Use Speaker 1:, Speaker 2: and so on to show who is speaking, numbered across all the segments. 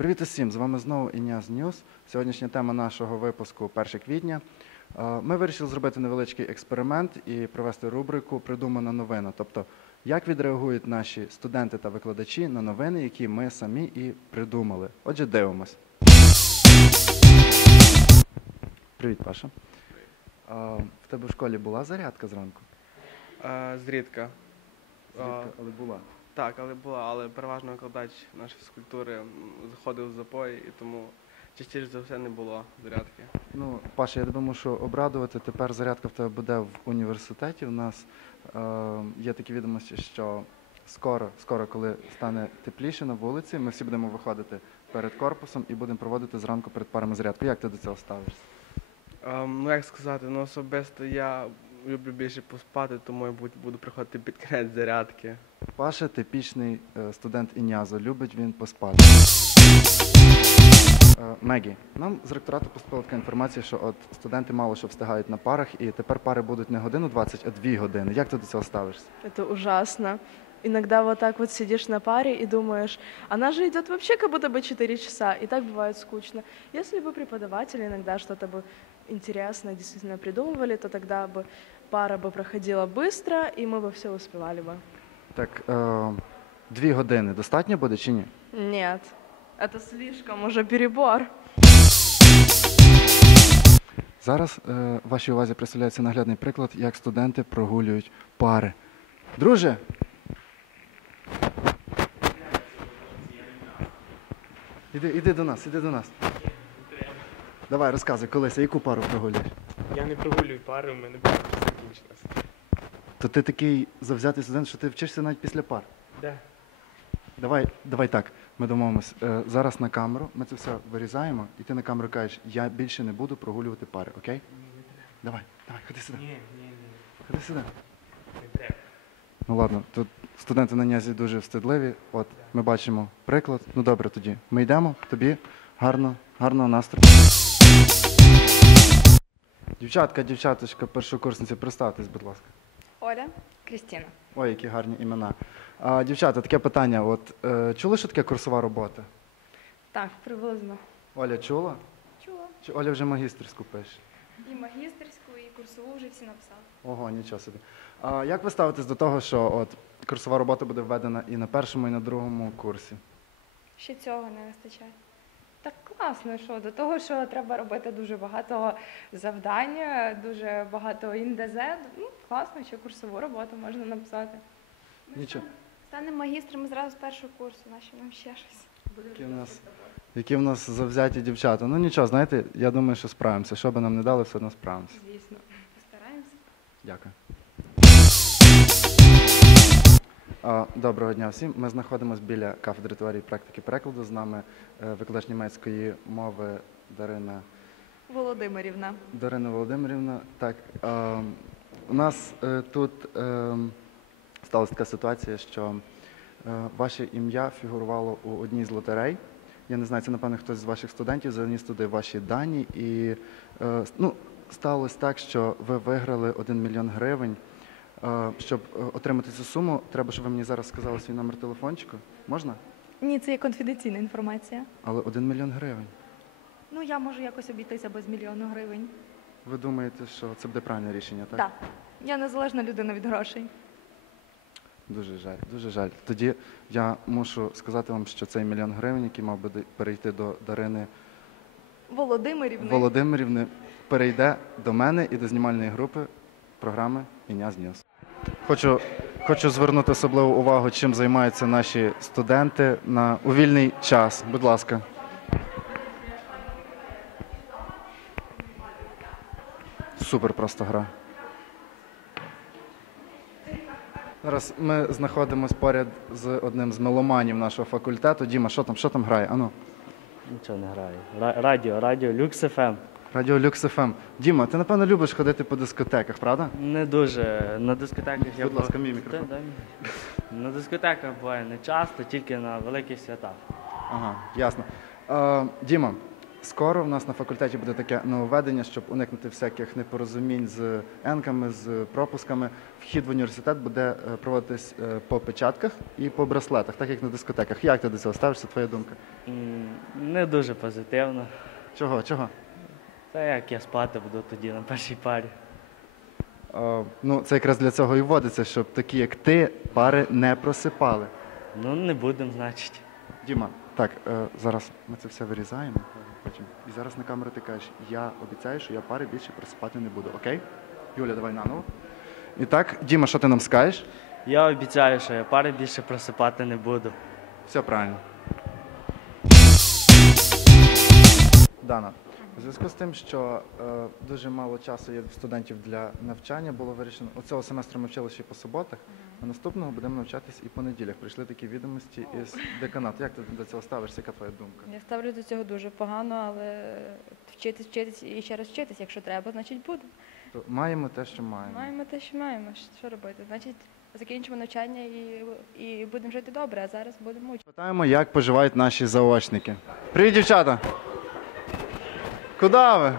Speaker 1: Привіт усім! З вами знову Іняз Ньюс. Сьогоднішня тема нашого випуску 1 квітня. Ми вирішили зробити невеличкий експеримент і провести рубрику «Придумана новина». Тобто, як відреагують наші студенти та викладачі на новини, які ми самі і придумали. Отже, дивимось. Привіт, Паша. В тебе в школі була зарядка зранку?
Speaker 2: Зрідка.
Speaker 1: Але була.
Speaker 2: Так, але була, але переважно викладач нашої фізкультури заходив в запої, і тому частіше за все не було зарядки.
Speaker 1: Ну, Паша, я тебе мушу обрадувати. Тепер зарядка в тебе буде в університеті. У нас є такі відомості, що скоро, коли стане тепліше на вулиці, ми всі будемо виходити перед корпусом і будемо проводити зранку перед парами зарядку. Як ти до цього ставишся?
Speaker 2: Ну, як сказати, особисто я люблю більше поспати, тому я буду приходити під кінець зарядки.
Speaker 1: Паша типічний студент Інязу. Любить він поспати. Мегі, нам з ректорату поступила така інформація, що от студенти мало що встигають на парах, і тепер пари будуть не 1:20, а 2 години. Як ти до цього ставишся?
Speaker 3: Это ужасно. Иногда вот так вот сидишь на паре и думаешь, она же идет вообще как будто бы 4 часа, и так бывает скучно. Если бы преподаватели иногда что-то бы интересное действительно придумывали, то тогда бы пара бы проходила быстро, и мы бы все успевали бы.
Speaker 1: Так, 2 години достатньо буде чи ні?
Speaker 3: Нет, это слишком уже перебор.
Speaker 1: Зараз вашій увазі представляється наглядний приклад, як студенти прогулюють пари. Друже! Іди до нас, іди до нас. Давай, розказуй, колись, яку пару прогулюєш?
Speaker 4: Я не прогулюю пари, у мене пара вже закінчилася.
Speaker 1: То ти такий завзятий студент, що ти вчишся навіть після пар.
Speaker 4: Де?
Speaker 1: Давай так, ми домовимось. Зараз на камеру, ми це все вирізаємо, і ти на камеру кажеш, я більше не буду прогулювати пари, окей? Давай, ходи сюди.
Speaker 4: Ні.
Speaker 1: Ходи сюди.
Speaker 4: Не треба.
Speaker 1: Ну ладно, тут студенти на Нязі дуже встидливі. От, ми бачимо приклад. Ну добре тоді. Ми йдемо, тобі гарного настрою. Дівчаточка, першокурсниці, представтесь, будь ласка.
Speaker 5: Оля, Крістіна.
Speaker 1: Ой, які гарні імена. Дівчата, таке питання. От, чули, що таке курсова робота?
Speaker 5: Так, приблизно.
Speaker 1: Оля чула?
Speaker 5: Чула.
Speaker 1: Чи Оля вже магістерську пише?
Speaker 5: І магістерську, і курсову вже всі написали.
Speaker 1: Ого, нічого собі. Як ви ставитесь до того, що от курсова робота буде введена і на першому, і на другому курсі?
Speaker 5: Ще цього не вистачає. Так класно, що до того, що треба робити дуже багато завдань, дуже багато індез. Ну, класно, що курсову роботу можна написати.
Speaker 1: Нічого.
Speaker 5: Станемо магістрами зразу з першого курсу, нащо нам ще щось.
Speaker 1: Які в нас завзяті дівчата. Ну нічого, знаєте, я думаю, що справимося. Що би нам не дали, все одно справимося.
Speaker 5: Звісно, постараємося.
Speaker 1: Дякую. Доброго дня всім. Ми знаходимося біля кафедри теорії і практики перекладу. З нами викладач німецької мови Дарина Володимирівна. Так, у нас тут сталася така ситуація, що ваше ім'я фігурувало у одній з лотерей. Я не знаю, це, напевно, хтось з ваших студентів заніс туди ваші дані. І сталося так, що ви виграли 1 мільйон гривень. Щоб отримати цю суму, треба, щоб ви мені зараз сказали свій номер телефончику. Можна?
Speaker 6: Ні, це є конфіденційна інформація.
Speaker 1: Але 1 мільйон гривень.
Speaker 6: Ну, я можу якось обійтися без 1 мільйона гривень.
Speaker 1: Ви думаєте, що це буде правильне рішення, так?
Speaker 6: Так. Я незалежна людина від грошей.
Speaker 1: Дуже жаль. Тоді я мушу сказати вам, що цей 1 мільйон гривень, який мав би перейти до Дарини Володимирівни, перейде до мене і до знімальної групи програми «Іняз Ньюс». Хочу звернути особливу увагу, чим займаються наші студенти у вільний час. Будь ласка. Супер просто гра. Зараз ми знаходимося поряд з одним з меломанів нашого факультету. Діма, що там грає? Ану.
Speaker 7: Нічого не грає. Радіо Люкс ФМ.
Speaker 1: Радіо Люкс ФМ. Діма, ти, напевно, любиш ходити по дискотеках, правда?
Speaker 7: Не дуже. На дискотеках я
Speaker 1: Будь ласка, мій мікрофон.
Speaker 7: На дискотеках буває не часто, тільки на великих святах.
Speaker 1: Ага, ясно. Діма, скоро в нас на факультеті буде таке нововведення, щоб уникнути всяких непорозумінь з енками, з пропусками. Вхід в університет буде проводитись по печатках і по браслетах, так як на дискотеках. Як ти до цього ставишся, твоя думка?
Speaker 7: Не дуже позитивно.
Speaker 1: Чого? Чого?
Speaker 7: Та як я спати буду тоді на першій парі.
Speaker 1: Ну, це якраз для цього і вводиться, щоб такі, як ти, пари не просипали.
Speaker 7: Ну, не будемо, значить.
Speaker 1: Діма, так, зараз ми це все вирізаємо потім. І зараз на камеру ти кажеш, я обіцяю, що я пари більше просипати не буду, окей? Юля, давай наново. І так, Діма, що ти нам скажеш?
Speaker 7: Я обіцяю, що я пари більше просипати не буду.
Speaker 1: Все правильно. Дана, у зв'язку з тим, що дуже мало часу є в студентів для навчання, було вирішено, оцього семестру ми вчилися ще по суботах, а наступного будемо навчатись і по неділях. Прийшли такі відомості із деканату. Як ти до цього ставишся? Яка твоя думка?
Speaker 6: Я ставлю до цього дуже погано, але вчитись і ще раз вчитись, якщо треба, значить буде.
Speaker 1: То маємо те, що маємо.
Speaker 6: Маємо те, що маємо. Що робити? Значить, закінчимо навчання і будемо жити добре, а зараз будемо мучити.
Speaker 1: Питаємо, як поживають наші заочники. Привіт, дівчата! Куди ви?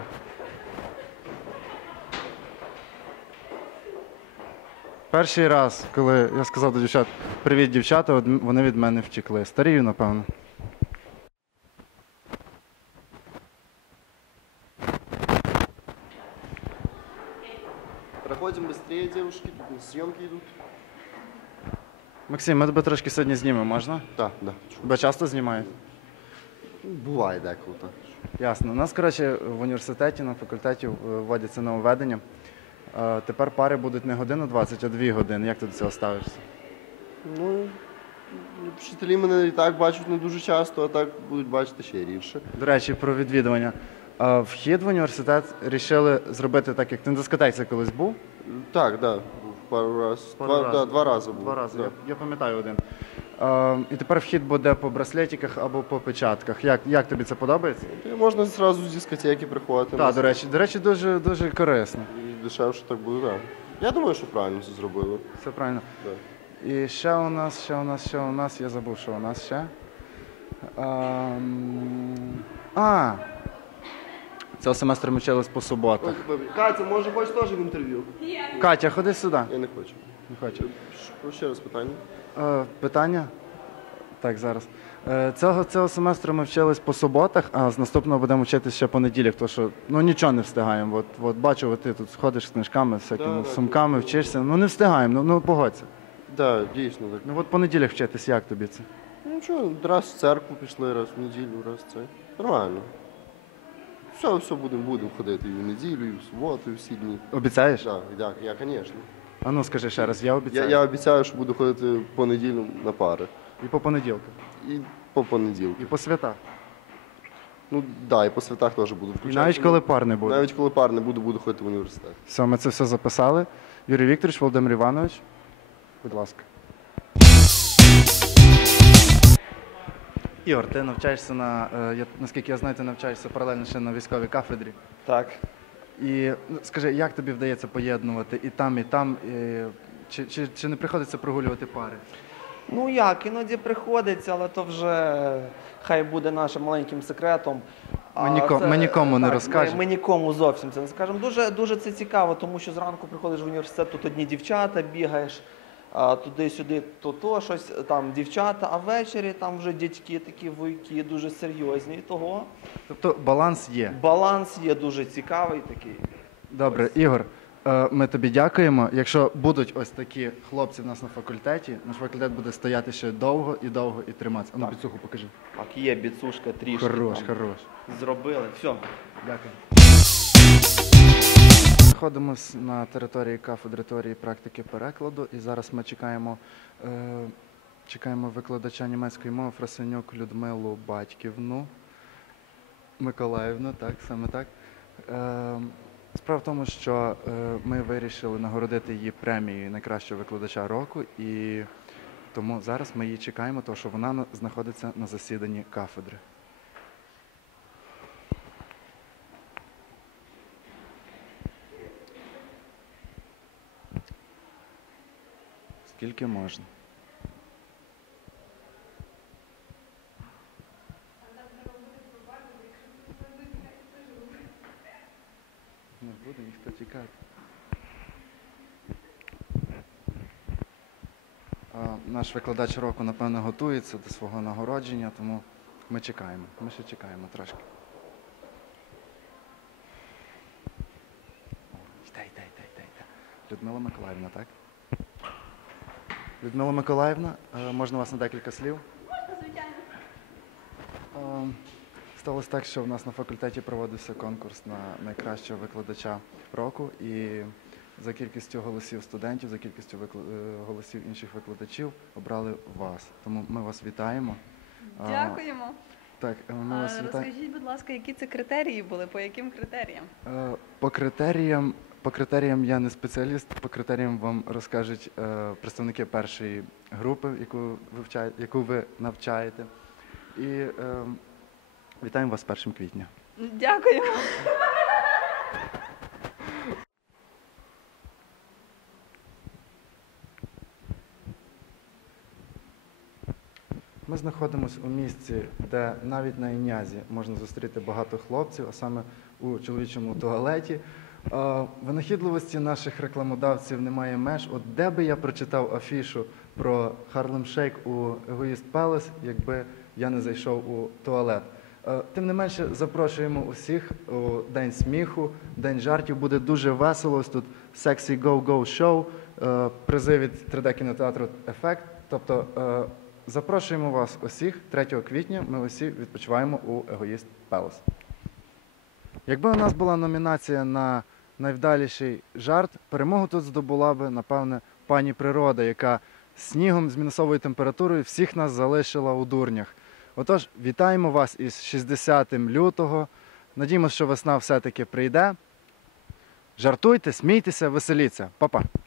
Speaker 1: Перший раз, коли я сказав до дівчат «Привіт, дівчата», вони від мене втекли. Старію, напевно.
Speaker 8: Проходим быстрее, девушки, тут съемки идут.
Speaker 1: Максим, ми тебе трошки сьогодні знімемо, можна?
Speaker 8: Да, да.
Speaker 1: Тебе часто знімають?
Speaker 8: Буває деколи.
Speaker 1: Ясно. У нас, коротше, в університеті, на факультеті вводяться нововведення. Тепер пари будуть не годину 20, а 2 години. Як ти до цього ставишся?
Speaker 8: Ну, вчителі мене і так бачать не дуже часто, а так будуть бачити ще рідше.
Speaker 1: До речі, про відвідування. Вхід в університет рішили зробити так, як ти на дискотеці колись був.
Speaker 8: Так, да, був пару разів. Два рази був.
Speaker 1: 2 рази,
Speaker 8: Да.
Speaker 1: я пам'ятаю один. І тепер вхід буде по браслетиках або по печатках. Як тобі це подобається?
Speaker 8: Можна зразу з дискотеки приходити.
Speaker 1: Так, до речі, дуже, дуже корисно.
Speaker 8: І дешевше так буде, так. Я думаю, що правильно це зробили.
Speaker 1: Все правильно.
Speaker 8: Да.
Speaker 1: І ще у нас, я забув, що у нас ще. Цього семестру ми вчились по суботах.
Speaker 8: Катя, може хочеш теж в інтерв'ю?
Speaker 1: Катя, ходи сюди.
Speaker 8: Я не хочу.
Speaker 1: Не хочу.
Speaker 8: Ще раз питання.
Speaker 1: Питання? Так, зараз. Цього семестру ми вчились по суботах, а з наступного будемо вчитися ще по неділях, тому що нічого не встигаємо. От бачу, ти тут ходиш з книжками, всякими
Speaker 8: Да,
Speaker 1: сумками, вчишся. Не встигаємо, ну погодься.
Speaker 8: Так, дійсно так.
Speaker 1: Ну от по неділях вчитись, як тобі це?
Speaker 8: Ну що, раз в церкву пішли, раз в неділю, раз це. Нормально. Все будемо ходити і в неділю, і в суботу, і всі дні.
Speaker 1: Обіцяєш?
Speaker 8: Так, я, звісно.
Speaker 1: А ну скажи ще раз, я обіцяю.
Speaker 8: Я обіцяю, що буду ходити по неділю на пари.
Speaker 1: І по понеділках,
Speaker 8: І по понеділку.
Speaker 1: і по святах.
Speaker 8: Ну так, і по святах теж буду
Speaker 1: І
Speaker 8: включати.
Speaker 1: навіть коли пар не буде.
Speaker 8: Навіть коли пар не буду, буду ходити в університет.
Speaker 1: Все, ми це все записали. Юрій Вікторович, Володимир Іванович, будь ласка. Ігор, ти навчаєшся наскільки я знаю, ти навчаєшся паралельно ще на військовій кафедрі.
Speaker 9: Так.
Speaker 1: І скажи, як тобі вдається поєднувати і там, і там? Чи не приходиться прогулювати пари?
Speaker 9: Ну як, іноді приходиться, але то вже хай буде нашим маленьким секретом.
Speaker 1: Ми нікому не розкажемо.
Speaker 9: Ми нікому зовсім це не скажемо. Дуже це цікаво, тому що зранку приходиш в університет, тут одні дівчата, бігаєш туди-сюди, то щось, там дівчата, а ввечері там вже дядьки такі вуйки, дуже серйозні. І того
Speaker 1: Тобто баланс є?
Speaker 9: баланс є дуже цікавий такий.
Speaker 1: Добре, Ігор, ми тобі дякуємо. Якщо будуть ось такі хлопці в нас на факультеті, наш факультет буде стояти ще довго і триматися. А ну, біцуху покажи.
Speaker 9: Так, є біцушка трішки.
Speaker 1: Хорош,
Speaker 9: там
Speaker 1: хорош.
Speaker 9: зробили. Все.
Speaker 1: Дякую. Знаходимося на території кафедри теорії і практики перекладу, і зараз ми чекаємо викладача німецької мови Фрасенюк Людмилу Батьківну. Миколаївну, так, саме так. Справа в тому, що ми вирішили нагородити її премією найкращого викладача року, і тому зараз ми її чекаємо, тому що вона знаходиться на засіданні кафедри. Скільки можна? буде ніхто тікати. Наш викладач року, напевно, готується до свого нагородження, тому ми чекаємо. Ми ще чекаємо трошки. Йде. Людмила Миколаївна, так? Людмила Миколаївна, можна вас на декілька слів?
Speaker 10: Можна, звичайно.
Speaker 1: Сталося так, що в нас на факультеті проводився конкурс на найкращого викладача року, і за кількістю голосів студентів, за кількістю голосів інших викладачів обрали вас. Тому ми вас вітаємо.
Speaker 10: Дякуємо.
Speaker 1: Так, ми вас вітаємо.
Speaker 10: Розкажіть, будь ласка, які це критерії були, по яким критеріям?
Speaker 1: По критеріям я не спеціаліст, по критеріям вам розкажуть представники першої групи, яку ви навчаєте. І вітаємо вас з 1 квітня.
Speaker 10: Дякуємо.
Speaker 1: Ми знаходимося у місці, де навіть на Інязі можна зустріти багато хлопців, а саме у чоловічому туалеті. Винахідливості наших рекламодавців немає меж. От де би я прочитав афішу про Harlem Shake у Egoist Palace, якби я не зайшов у туалет. Тим не менше, запрошуємо усіх у День сміху, День жартів. Буде дуже весело. Ось тут Sexy Go-Go Show, призи від 3D-кінотеатру «Ефект». Тобто запрошуємо вас усіх 3 квітня, ми усі відпочиваємо у Egoist Palace. Якби у нас була номінація на найвдаліший жарт, перемогу тут здобула би, напевне, пані природа, яка снігом з мінусовою температурою всіх нас залишила у дурнях. Отож, вітаємо вас із 60 лютого. Надіємося, що весна все-таки прийде. Жартуйте, смійтеся, веселіться. Па-па!